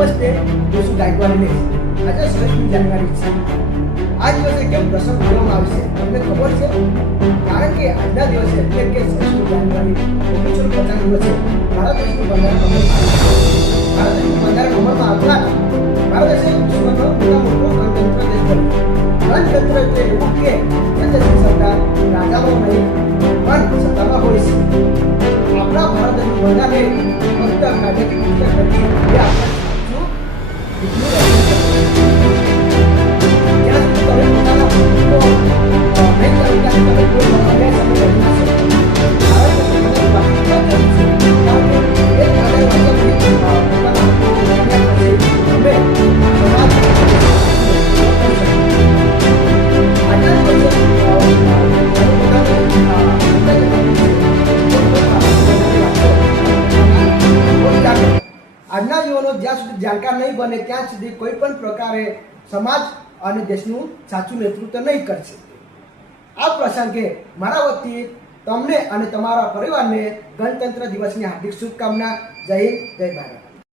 નમસ્તે, હું છું ગાયકવાડ દિનેશ. આજે 16મી જાન્યુઆરી છે. આ દિવસે કેમ પ્રસંગ કરવામાં આવે છે તમને ખબર છે? કારણ કે આજના દિવસે એટલે કે 16મી જાન્યુઆરી 1950 દિવસે ભારત દેશનું બંધારણ અમલમાં આવતા ભારત દેશે વિશ્વનો મોટા મોટો ગણતંત્ર દેશ બન્યો. ગણતંત્ર એટલે એવું કે જે દેશની સત્તા રાજાઓ નહીં પણ સત્તામાં હોય છે. આપણા ભારત દેશનું બંધારણ ફક્ત કાયદાકીય પુસ્તક નથી, એ આપણે સાચું જ્યાં સુધી તમે પોતાના નહીં કરતા તમે કોઈ અન્યાય સામે લડી ના શકો. ભારત દેશની બંધારણ કારણ કે એક કાયદા વાંચવાથી પોતાના અન્યાય થશે. અમે સમાજ આજના યુવાનો જ્યાં સુધી જાણકાર નહીં બને ત્યાં સુધી કોઈ પણ પ્રકારે સમાજ અને દેશનું સાચું નેતૃત્વ નહીં કરશે. આ પ્રસંગે મારા વતી તમને અને તમારા પરિવારને ગણતંત્ર દિવસની હાર્દિક શુભકામના. જય હિન્દ, જય ભારત.